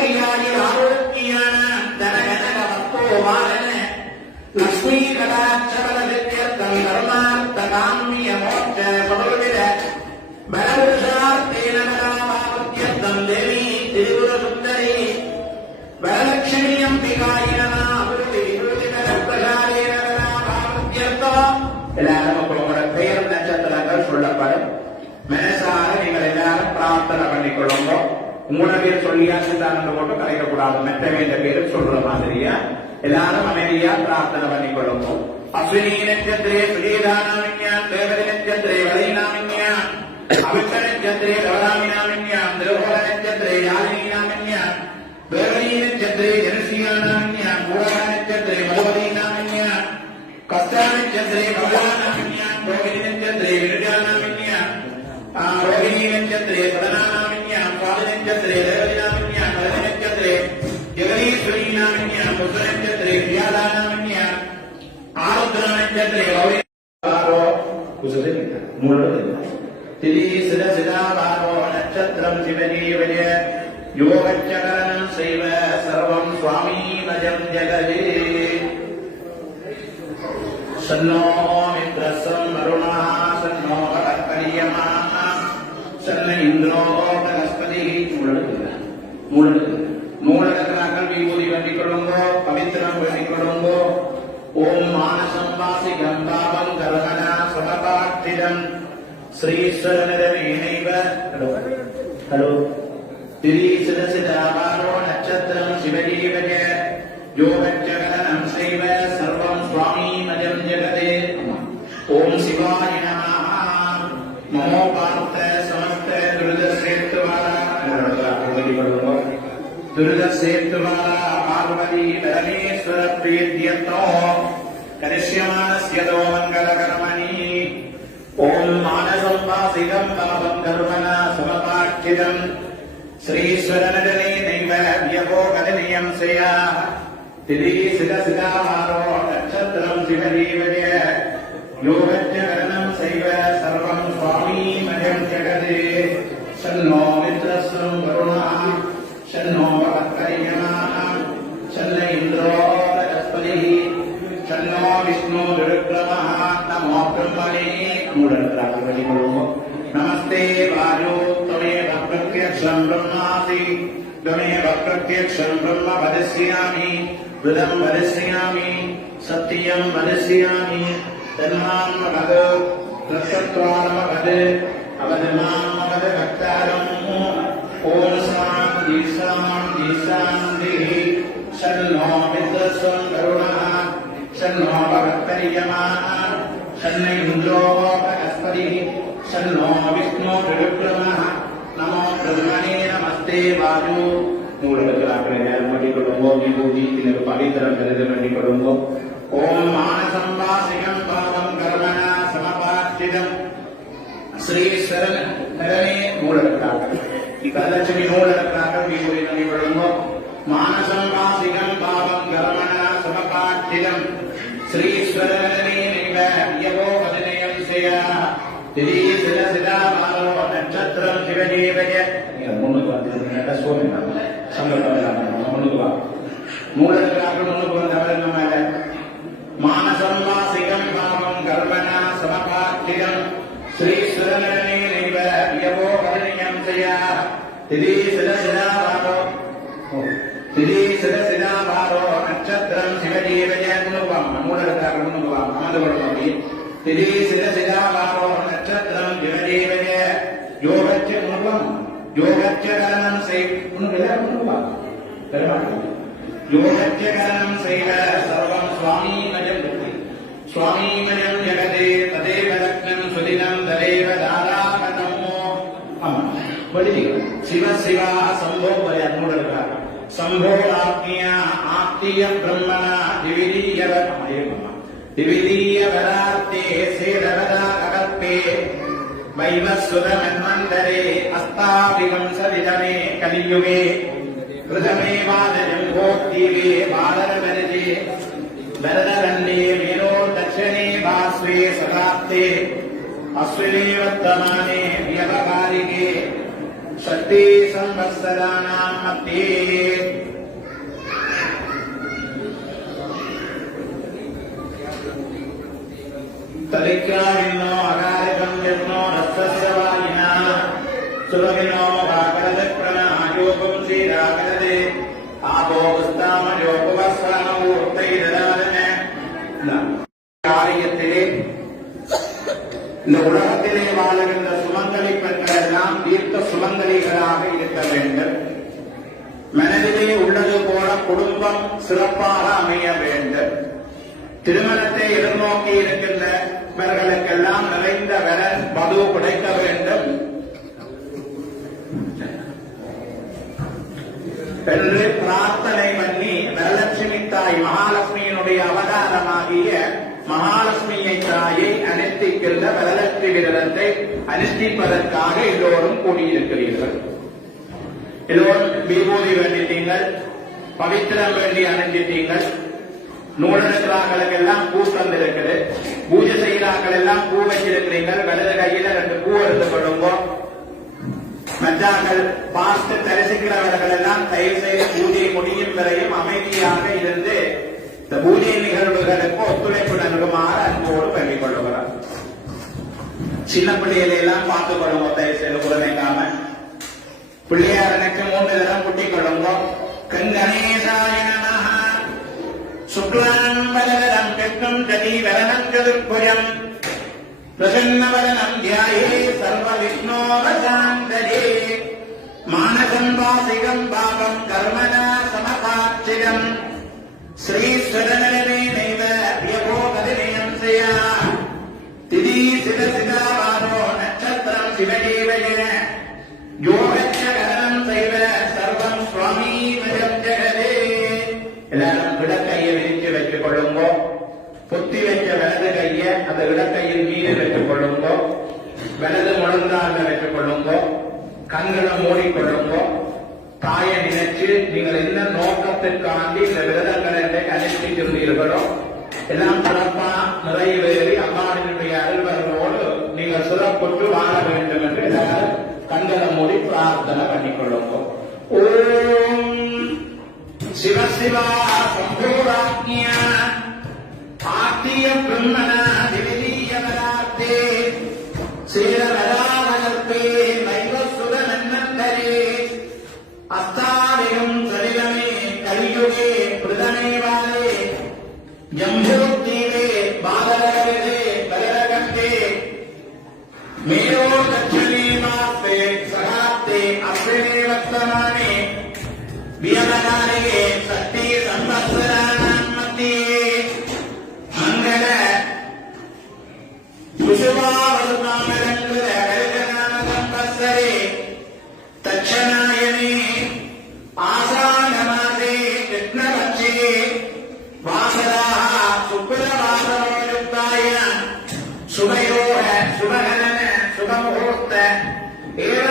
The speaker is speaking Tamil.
கையாயில் ஆரோக்கியான தனகனக வத்தோமான லக்ஷ்மீ கடாட்சபலதித்யர்த்தம் தர்மார்த்த காமிய மோட்ச பகவதிர பலபுருஷார்த்தேன கலாபாவத்யர்த்தம் தேவி திரிபுர சுந்தரி வரலட்சுமி அம்பிகாயினா அபிருதி விருதி பிரசாரேன கலாபாவத்யர்த்தம் எல்லாரும் உங்களோட பெயர் நட்சத்திரங்கள் சொல்லப்படும் மனசார நீங்கள் எல்லாரும் பிரார்த்தனை பண்ணிக்கொள்ளுங்க மூணு பேர் சொல்லியா சித்தானந்த மட்டும் கலைக்கக்கூடாது. மெத்தவேண்ட பேரு சொல்ற மாதிரியா? எல்லாரும் அமைதியா பிரார்த்தனை பண்ணிக்கொள்ளுங்க அஸ்வினி நட்சத்திரே சுரீதானாமின்யான் தேவதி நட்சத்திரே வலைநாமின்யான் அவிட்ட நட்சத்திரே ரவராமினாமின்யான் திருவோல நட்சத்திரே யாதினீனாமின்யான் தேவனி நட்சத்திரே ஜனசியானாமின்யான் பூரா நட்சத்திரே மதுவதீனாமின்யான் கஸ்தானச்சந்திரே பகவான் સૂત્રનક્ષત્રે ક્રિયાદાનન્ય આરુદ્ર નક્ષત્રે ગૌરી વારો કુસદે મૂળ திரி சில சிதாபாரோ வாசிகம் பாவம் கரகணா சமபாட்சிதம் ஸ்ரீஸ்வரனிடமேனைவ ஹலோ ஹலோ திரீசிதசிதாபாரோ நட்சத்திரம் சிவஜீவஜ யோகச்சகலனம் செய்வ சர்வம் சுவாமி மஜம் ஜெகதே ஓம் சிவாய நமः நமோ பார்த்த சமஸ்த துரித சேத்துவாரா துரித சேத்துவாரா பார்வதி பரமேஸ்வர பிரீத்தியத்தோ करिष्यमाणस्य दो मङ्गलकर्मणि ॐ मानसोपासितम् पापम् कर्मणा समपाक्षितम् श्रीश्वरनटने नैव व्यभोगनियम् श्रेयाः। दिवी सितसितामारो नक्षत्रम् शिवदेवय योगः प्रत्यक्षम् ब्रह्मासि त्वमेव प्रत्यक्षम् ब्रह्म वदिष्यामि हृदम् वदिष्यामि सत्यम् वदिष्यामि तन्माम् वद नक्षत्राणमवद अवदमाम् वद भक्तारम् ॐ शान्ति शान्ति शान्तिः शन्नो मित्रस्वम् करुणः शन्नो भवत्पर्यमाः शन्न इन्द्रो बृहस्पतिः शन्नो विष्णु विरुक्रमः नमो ब्रह्मणे தேவானு மூலவச்சராக்கணைய மன்னிக்கொள்ளுங்கோ விபூதி தினர் பரிதரம் பெருது மன்னிக்கொள்ளுங்கோ ஓம் மானசம் வாசிகம் பாதம் கர்மணா சமபாட்சிதம் ஸ்ரீ சரண நரனே மூலவச்சராக்கணைய இக்கலட்சுமி மூலவச்சராக்கம் விபூதி மன்னிக்கொள்ளுங்கோ மானசம் வாசிகம் பாவம் கர்மணா சமபாட்சிதம் ஸ்ரீ சரணே நிவ யவோ வதனயம் சியா திரி சில சிதா பாலோ நட்சத்திரம் சிவதேவய நீங்க முன்னுக்கு வந்து சோமி சங்கல்பம் முன்னுக்கு வா மூலத்துக்காக முன்னுக்கு வந்தவர் நம்ம இல்ல. மானசம் வாசிகம் பாவம் கர்மணா சமபாட்சிதம் ஸ்ரீஸ்வரனே நைவ யவோ வதனயம் செய்யா திரி சில சிதா மாலோ திரி சில சிதா மாலோ நட்சத்திரம் சிவஜீவய முன்னுக்கு வாங்க முன்னுக்கு வாங்க அமர்ந்து கொள்ளும் சில நட்சத்திரம் యోగచ్చరణం సై యోగచ్చరణం సైవ సర్వం స్వామీమయం స్వామీమయం జగదే తదేవ లగ్నం సులినం తదేవ దారాపణమో ಬಳಿಗೆ ಶಿವ ಶಿವ ಸಂಭೋ ಬಲೆ ನೋಡಲ್ಗ ಸಂಭೋ ಆತ್ಮೀಯ ಆಪ್ತಿಯ ಬ್ರಹ್ಮನ ದಿವಿದೀಯ ದಿವಿದೀಯ ವರಾರ್ತೆ ಸೇರವರ ಅಗಲ್ಪೆ वैवस्वतन्वन्तरे अस्ताभिवंसविदने कलियुगे कृतमेवादजम्भोक्तिवे बालरवरजे वरदरण्ये मेरो दक्षिणे भास्वे सदाप्ते अश्विने वर्तमाने व्यवहारिके षष्टी संवत्सराणाम् मध्ये तलिक्रामिन्नो अरा यज्ञो रक्तस्य वालिना सुरविनो वाकरदक्रणायोगं श्रीराकरदे ஆபோகஸ்தாமயோபவஸ்தானூர்த்தைதராதன காரியத்திலே இந்த உலகத்திலே வாழுகின்ற சுமங்கலி பெண்கள் எல்லாம் தீர்க்க சுமங்கலிகளாக இருக்க வேண்டும் மனதிலே உள்ளது போல குடும்பம் சிறப்பாக அமைய வேண்டும் திருமணத்தை எதிர்நோக்கி இருக்கின்றவர்களுக்கெல்லாம் நிறைந்த வரன் மது கிடைக்க வேண்டும். என்று பிரார்த்தனை பண்ணி வரலட்சுமி தாய் மகாலட்சுமியினுடைய அவதாரமாகிய மகாலட்சுமியை தாயை அனுஷ்டிக்கின்ற வரலட்சுமி விரதத்தை அனுஷ்டிப்பதற்காக எல்லோரும் கூடியிருக்கிறீர்கள். எல்லோரும் விபூதி வேண்டிட்டீங்கள் பவித்திரம் வேண்டி அணிஞ்சிட்டீங்கள். நூலெடுக்கிறார்களுக்கு எல்லாம் பூ தந்திருக்குது. பூஜை செய்கிறார்கள் எல்லாம் பூ வச்சிருக்கிறீர்கள் வலது கையில ரெண்டு பூ எடுத்து கொள்ளுங்கோ மற்றார்கள் பார்த்து தரிசிக்கிறவர்கள் எல்லாம் தயவு செய்து பூஜை முடியும் வரையும் அமைதியாக இருந்து இந்த பூஜை நிகழ்வுகளுக்கு ஒத்துழைப்பு நல்குமாறு அன்போடு வேண்டிக் கொள்ளுகிறார் சின்ன பிள்ளைகளை எல்லாம் பார்த்துக் கொள்ளுங்க தயவு செய்து குழந்தைக்காம பிள்ளையார் எனக்கு மூன்று தரம் குட்டிக் கொள்ளுங்க. கங்கணேசாய ചീവരനങ്കതിർപുരം പ്രസന്നവരനം ധ്യായേ സർവവിഷ്ണോവശാന്തരേ മാനസം വാസികം പാപം കർമ്മനാ സമസാക്ഷികം ശ്രീ സുരനരമേ வலது முழங்கால வைத்துக் கொள்ளுங்கோ கண்களை மூடிக்கொள்ளுங்கோ தாயை நினைச்சு நீங்கள் என்ன நோக்கத்திற்காண்டி இந்த விரதங்களை அனுஷ்டித்திருந்தீர்களோ எல்லாம் சிறப்பா நிறைவேறி அம்மாவினுடைய அருள்வர்களோடு நீங்கள் சிறப்புற்று வாழ வேண்டும் என்று எல்லாரும் கண்களை மூடி பிரார்த்தனை பண்ணிக்கொள்ளுங்கோ. ஓம் சிவ சிவா ஆத்திய பிரம்மண. Se dará சுபயோக சுபகலன சுபமுகூர்த்த ஏவ